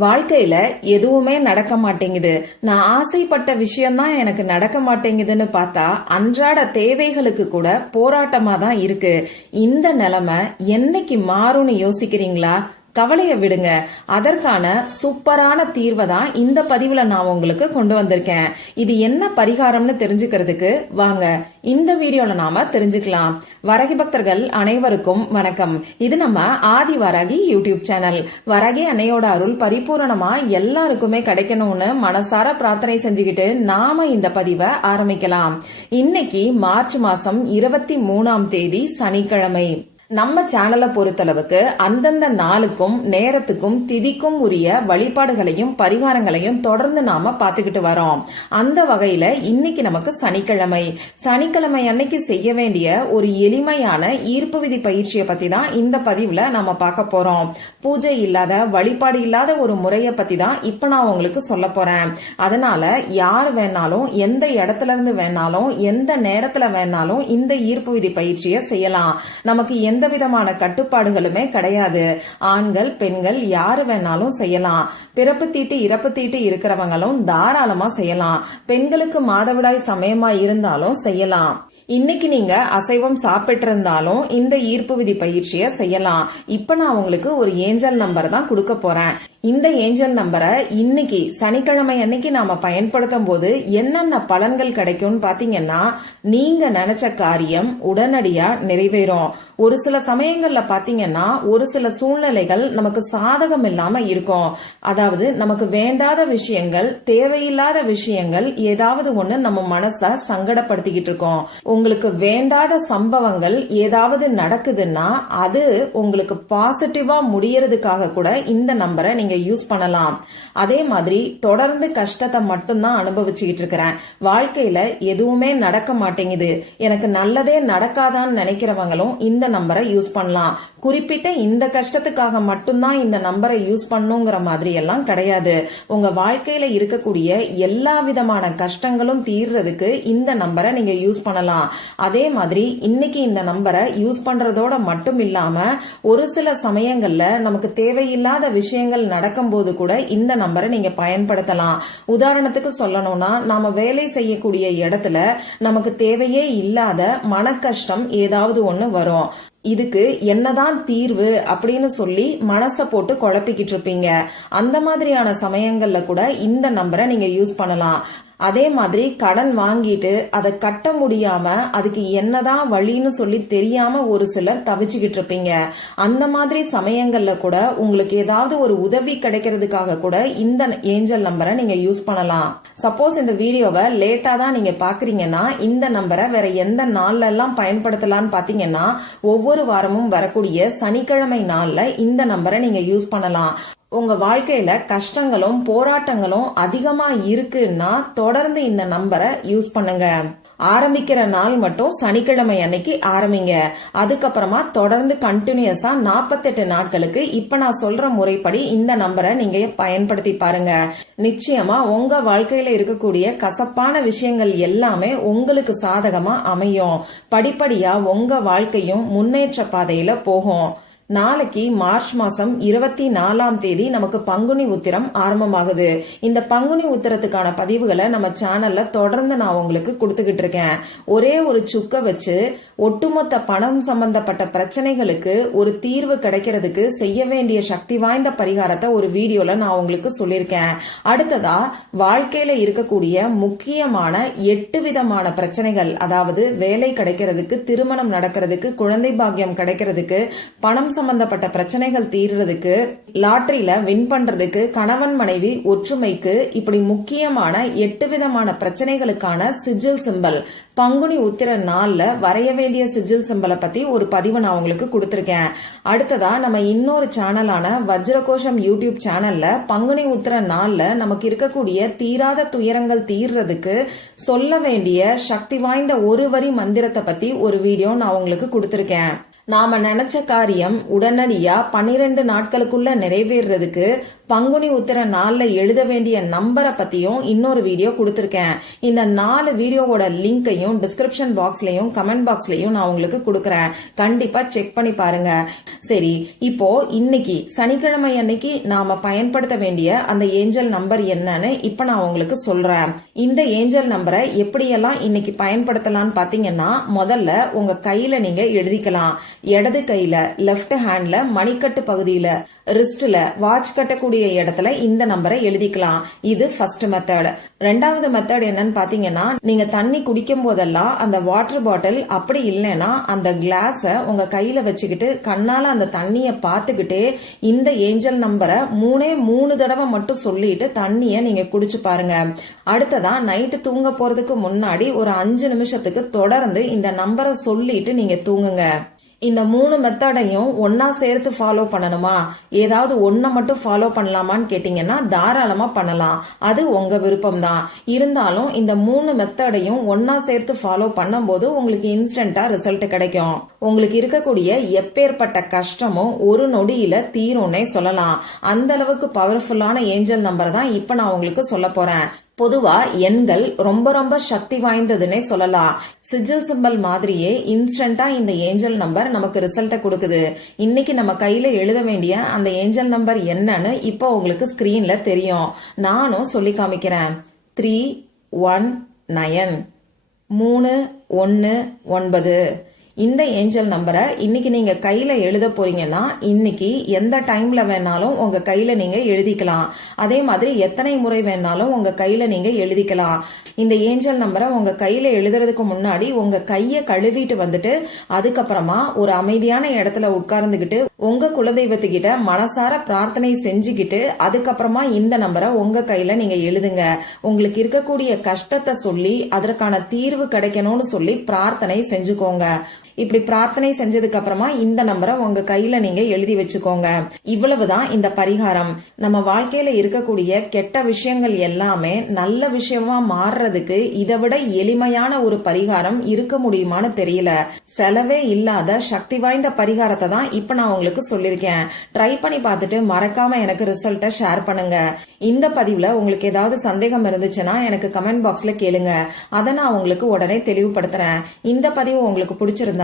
வாழ்க்கையில எதுவுமே நடக்க மாட்டேங்குது. நான் ஆசைப்பட்ட விஷயம்தான் எனக்கு நடக்க மாட்டேங்குதுன்னு பார்த்தா அன்றாட தேவைகளுக்கு கூட போராட்டமா தான் இருக்கு. இந்த நிலைமை என்னைக்கு மாறும்னு யோசிக்கிறீங்களா? கவலைய விடுங்க. அதற்கான சூப்பரான தீர்வை தான் இந்த பதிவுல நான் உங்களுக்கு கொண்டு வந்திருக்கேன். இது என்ன பரிகாரம்னு தெரிஞ்சுக்கிறதுக்கு வாங்க. இந்த வீடியோல நாம தெரிஞ்சுக்கலாம். வரகி பக்தர்கள் அனைவருக்கும் வணக்கம். இது நம்ம ஆதி வரகி யூடியூப் சேனல். வரகி அன்னையோட அருள் பரிபூரணமா எல்லாருக்குமே கிடைக்கணும்னு மனசார பிரார்த்தனை செஞ்சுக்கிட்டு நாம இந்த பதிவை ஆரம்பிக்கலாம். இன்னைக்கு மார்ச் மாசம் இருபத்தி மூணாம் தேதி சனிக்கிழமை. நம்ம சேனலை பொறுத்தளவுக்கு அந்தந்த நாளுக்கும் நேரத்துக்கும் திதிக்கும் உரிய வழிபாடுகளையும் பரிகாரங்களையும் தொடர்ந்து நாம பார்த்துக்கிட்டு வரோம். அந்த வகையில இன்னைக்கு நமக்கு சனிக்கிழமை. சனிக்கிழமை அன்னைக்கு செய்ய வேண்டிய ஒரு எளிமையான ஈர்ப்பு விதி பயிற்சியை பத்தி தான் இந்த பதிவுல நாம பார்க்க போறோம். பூஜை இல்லாத வழிபாடு இல்லாத ஒரு முறையை பத்தி தான் இப்ப நான் உங்களுக்கு சொல்ல போறேன். அதனால யார் வேணாலும் எந்த இடத்துல இருந்து வேணாலும் எந்த நேரத்துல வேணாலும் இந்த ஈர்ப்பு விதி பயிற்சியை செய்யலாம். நமக்கு எந்த விதமான கட்டுப்பாடுகளுமே கிடையாது. ஆண்கள் பெண்கள் யாரு வேணாலும் செய்யலாம். பிறப்பு தீட்டு இறப்பு தீட்டு இருக்கிறவங்களும் தாராளமா செய்யலாம். பெண்களுக்கு மாதவிடாய் சமயமா இருந்தாலும் செய்யலாம். இன்னைக்கு நீங்க அசைவம் சாப்பிட்டு இருந்தாலும் இந்த ஈர்ப்பு விதி பயிற்சியை செய்யலாம். இப்ப நான் உங்களுக்கு ஒரு ஏஞ்சல் நம்பர் தான் கொடுக்க போறேன். இந்த ஏஞ்சல் நம்பரை இன்னைக்கு சனிக்கிழமை அன்னைக்கு நாம பயன்படுத்தும் போது என்னென்ன பலன்கள் கிடைக்கும்னு பாத்தீங்கன்னா நீங்க நினைச்ச காரியம் உடனடியா நிறைவேறும். ஒரு சில சமயங்கள்ல பாத்தீங்கன்னா ஒரு சில சூழ்நிலைகள் நமக்கு சாதகம் இல்லாம இருக்கும். அதாவது நமக்கு வேண்டாத விஷயங்கள் தேவையில்லாத விஷயங்கள் ஏதாவது ஒண்ணு நம்ம மனச சங்கடப்படுத்திக்கிட்டு இருக்கோம். உங்களுக்கு வேண்டாத சம்பவங்கள் ஏதாவது நடக்குதுன்னா அது உங்களுக்கு பாசிட்டிவா முடியறதுக்காக கூட இந்த நம்பரை நீங்க யூஸ் பண்ணலாம். அதே மாதிரி தொடர்ந்து கஷ்டத்தை மட்டும்தான் அனுபவிச்சுக்கிட்டு இருக்கிறேன். வாழ்க்கையில எதுவுமே நடக்க மாட்டேங்குது. எனக்கு நல்லதே நடக்காதான்னு நினைக்கிறவங்களும் இந்த நம்பரை யூஸ் பண்ணலாம். குறிப்பிட்ட இந்த கஷ்டத்துக்காக மட்டும்தான் இந்த நம்பரை யூஸ் பண்ணுங்கிற மாதிரி எல்லாம் கிடையாது. உங்க வாழ்க்கையில இருக்கக்கூடிய எல்லா விதமான கஷ்டங்களும் தீர்றதுக்கு இந்த நம்பரை நீங்க யூஸ் பண்ணலாம். அதே மாதிரி இன்னைக்கு இந்த நம்பரை யூஸ் பண்றதோட மட்டும் இல்லாம ஒரு சில சமயங்கள்ல நமக்கு தேவையில்லாத விஷயங்கள் நடக்கும்போது கூட இந்த நம்பரை நீங்க பயன்படுத்தலாம். உதாரணத்துக்கு சொல்லணும்னா நாம வேலை செய்யக்கூடிய இடத்துல நமக்கு தேவையே இல்லாத மன கஷ்டம் ஏதாவது ஒண்ணு வரும். இதுக்கு என்னதான் தீர்வு அப்படின்னு சொல்லி மனசை போட்டு குழப்பிக்கிட்டு இருப்பீங்க. அந்த மாதிரியான சமயங்கள்ல கூட இந்த நம்பரை நீங்க யூஸ் பண்ணலாம். அதே மாதிரி கடன் வாங்கிட்டு அதை கட்ட முடியாம அதுக்கு என்னதான் வழின்னு சொல்லி தெரியாம ஒரு சிலர் தவிச்சுக்கிட்டு இருப்பீங்க. அந்த மாதிரி சமயங்கள்ல கூட உங்களுக்கு ஏதாவது ஒரு உதவி கிடைக்கிறதுக்காக கூட இந்த ஏஞ்சல் நம்பரை நீங்க யூஸ் பண்ணலாம். சப்போஸ் இந்த வீடியோவை லேட்டா தான் நீங்க பாக்குறீங்கன்னா இந்த நம்பரை வேற எந்த நாள்ல எல்லாம் பயன்படுத்தலாம்னு பாத்தீங்கன்னா ஒவ்வொரு வாரமும் வரக்கூடிய சனிக்கிழமை நாள்ல இந்த நம்பரை நீங்க யூஸ் பண்ணலாம். உங்க வாழ்க்கையில கஷ்டங்களும் போராட்டங்களும் அதிகமா இருக்குன்னா தொடர்ந்து இந்த நம்பரை யூஸ் பண்ணுங்க. ஆரம்பிக்கிற நாள் மட்டும் சனிக்கிழமை அன்னைக்கு ஆரம்பிங்க. அதுக்கப்புறமா தொடர்ந்து கண்டினியூஸா நாற்பத்தெட்டு நாட்களுக்கு இப்ப நான் சொல்ற முறைப்படி இந்த நம்பரை நீங்க பயன்படுத்தி பாருங்க. நிச்சயமா உங்க வாழ்க்கையில இருக்கக்கூடிய கசப்பான விஷயங்கள் எல்லாமே உங்களுக்கு சாதகமா அமையும். படிப்படியா உங்க வாழ்க்கையும் முன்னேற்ற பாதையில போகும். நாளைக்கு மார்ச் மாசம் இருபத்தி நாலாம் தேதி நமக்கு பங்குனி உத்திரம் ஆரம்பமாகுது. இந்த பங்குனி உத்திரத்துக்கான பதிவுகளை நம்ம சேனல்ல தொடர்ந்து நான் உங்களுக்கு கொடுத்துக்கிட்டு இருக்கேன். ஒரே ஒரு சுக்க வச்சு ஒட்டுமொத்த பணம் சம்பந்தப்பட்ட பிரச்சனைகளுக்கு ஒரு தீர்வு கிடைக்கிறதுக்கு செய்ய வேண்டிய சக்தி வாய்ந்த பரிகாரத்தை ஒரு வீடியோல நான் உங்களுக்கு சொல்லியிருக்கேன். அடுத்ததா வாழ்க்கையில இருக்கக்கூடிய முக்கியமான எட்டு விதமான பிரச்சனைகள் அதாவது வேலை கிடைக்கிறதுக்கு திருமணம் நடக்கிறதுக்கு குழந்தை பாக்கியம் கிடைக்கிறதுக்கு பணம் சம்பந்தப்பட்ட பிரச்சனைகள் தீர்றதுக்கு லாட்டரியில வின் பண்றதுக்கு கணவன் மனைவி ஒற்றுமைக்கு இப்படி முக்கியமான எட்டு விதமான பிரச்சனைகளுக்கான சிஜில் சிம்பல் பங்குனி உத்திர நாள்ல வரைய வேண்டிய சிஜில் சிம்பலை பத்தி ஒரு பதிவு நான் உங்களுக்கு கொடுத்திருக்கேன். அடுத்ததா நம்ம இன்னொரு சேனலான வஜ்ரகோஷம் யூடியூப் சேனல்ல பங்குனி உத்திர நாள்ல நமக்கு இருக்கக்கூடிய தீராத துயரங்கள் தீர்றதுக்கு சொல்ல வேண்டிய சக்தி வாய்ந்த ஒரு வரி மந்திரத்தை பத்தி ஒரு வீடியோ நான் உங்களுக்கு கொடுத்திருக்கேன். நாம நினைச்ச காரியம் உடனடியா பன்னிரெண்டு நாட்களுக்குள்ள நிறைவேறதுக்கு பங்குனி உத்திர நாளில் எழுத வேண்டிய நம்பரை பத்தியும் இன்னொரு வீடியோ கொடுத்துருக்கேன். இந்த நாலு வீடியோவோட லிங்கையும் டிஸ்கிரிப்ஷன் பாக்ஸ்லயும் கமெண்ட் பாக்ஸ்லயும் நான் உங்களுக்கு கொடுக்குறேன். கண்டிப்பா செக் பண்ணி பாருங்க. சரி இப்போ இன்னைக்கு சனிக்கிழமை அன்னைக்கு நாம பயன்படுத்த வேண்டிய அந்த ஏஞ்சல் நம்பர் என்னன்னு இப்ப நான் உங்களுக்கு சொல்றேன். இந்த ஏஞ்சல் நம்பரை எப்படியெல்லாம் இன்னைக்கு பயன்படுத்தலாம்னு பாத்தீங்கன்னா முதல்ல உங்க கையில நீங்க எழுதிக்கலாம். இடது கையில லெஃப்ட் ஹேண்ட்ல மணிக்கட்டு பகுதியில ரிஸ்ட்ல வாட்ச் கட்டக்கூடிய இடத்துல இந்த நம்பரை எழுதிக்கலாம். இது ஃபர்ஸ்ட் மெத்தட் ரெண்டாவது மெத்தட் என்னன்னு பாத்தீங்கன்னா நீங்க தண்ணி குடிக்கும் போதெல்லாம் அந்த வாட்டர் பாட்டில் அப்படி இல்லைன்னா அந்த கிளாஸ உங்க கையில வச்சுக்கிட்டு கண்ணால அந்த தண்ணிய பார்த்துக்கிட்டே இந்த ஏஞ்சல் நம்பரை மூணே மூணு தடவை மட்டும் சொல்லிட்டு தண்ணிய நீங்க குடிச்சு பாருங்க. அடுத்ததா நைட்டு தூங்க போறதுக்கு முன்னாடி ஒரு அஞ்சு நிமிஷத்துக்கு தொடர்ந்து இந்த நம்பரை சொல்லிட்டு நீங்க தூங்குங்க. இந்த மூணு மெத்தடையும் ஒன்னா சேர்த்து ஃபாலோ பண்ணணுமா? ஏதாவது ஒன்ன மட்டும் ஃபாலோ பண்ணலாமான்னு கேட்டீங்கன்னா தாராளமா பண்ணலாம். அது உங்க விருப்பம் தான் இருந்தாலும் இந்த மூணு மெத்தடையும் ஒன்னா சேர்த்து ஃபாலோ பண்ணும்போது உங்களுக்கு இன்ஸ்டன்டா ரிசல்ட் கிடைக்கும். உங்களுக்கு இருக்கக்கூடிய எப்பேற்பட்ட கஷ்டமும் ஒரு நொடியில தீரும்னே சொல்லலாம். அந்த அளவுக்கு பவர்ஃபுல்லான ஏஞ்சல் நம்பர் தான் இப்ப நான் உங்களுக்கு சொல்ல போறேன். பொதுவா எண்கள் ரொம்ப ரொம்ப சக்தி வாய்ந்ததுன்னே சொல்லலாம். சிஜில் சிம்பல் மாதிரியே இன்ஸ்டன்டா இந்த ஏஞ்சல் நம்பர் நமக்கு ரிசல்ட்டை கொடுக்குது. இன்னைக்கு நம்ம கையில எழுத வேண்டிய அந்த ஏஞ்சல் நம்பர் என்னன்னு இப்போ உங்களுக்கு ஸ்கிரீன்ல தெரியும். நானும் சொல்லி காமிக்கிறேன். த்ரீ ஒன் நயன் மூணு ஒன்னு ஒன்பது. இந்த ஏஞ்சல் நம்பரை இன்னைக்கு நீங்க கையில எழுத போறீங்கன்னா இன்னைக்கு எந்த டைம்ல வேணாலும் உங்க கையில நீங்க எழுதிக்கலாம். அதே மாதிரி எத்தனை முறை வேணாலும் உங்க கையில நீங்க எழுதிக்கலாம். இந்த ஏஞ்சல் நம்பரை உங்க கையில எழுதுறதுக்கு முன்னாடி உங்க கையை கழுவிட்டு வந்துட்டு அதுக்கப்புறமா ஒரு அமைதியான இடத்துல உட்கார்ந்துகிட்டு உங்க குலதெய்வத்துக்கிட்ட மனசார பிரார்த்தனை செஞ்சுக்கிட்டு அதுக்கப்புறமா இந்த நம்பரை உங்க கையில நீங்க எழுதுங்க. உங்களுக்கு இருக்கக்கூடிய கஷ்டத்தை சொல்லி அதற்கான தீர்வு கிடைக்கணும்னு சொல்லி பிரார்த்தனை செஞ்சுக்கோங்க. இப்படி பிரார்த்தனை செஞ்சதுக்கு அப்புறமா இந்த நம்பரை உங்க கையில நீங்க எழுதி வச்சுக்கோங்க. இவ்வளவுதான் இந்த பரிகாரம். நம்ம வாழ்க்கையில இருக்கக்கூடிய கெட்ட விஷயங்கள் எல்லாமே நல்ல விஷயமா மாறுறதுக்கு இதை விட எளிமையான ஒரு பரிகாரம் இருக்க முடியுமான்னு தெரியல. செலவே இல்லாத சக்தி வாய்ந்த பரிகாரத்தை தான் இப்ப நான் உங்களுக்கு சொல்லிருக்கேன். ட்ரை பண்ணி பார்த்துட்டு மறக்காம எனக்கு ரிசல்ட்டை ஷேர் பண்ணுங்க. இந்த பதிவுல உங்களுக்கு ஏதாவது சந்தேகம் இருந்துச்சுன்னா எனக்கு கமெண்ட் பாக்ஸ்ல கேளுங்க. அதை நான் உங்களுக்கு உடனே தெளிவுபடுத்துறேன். இந்த பதிவு உங்களுக்கு பிடிச்சிருந்தா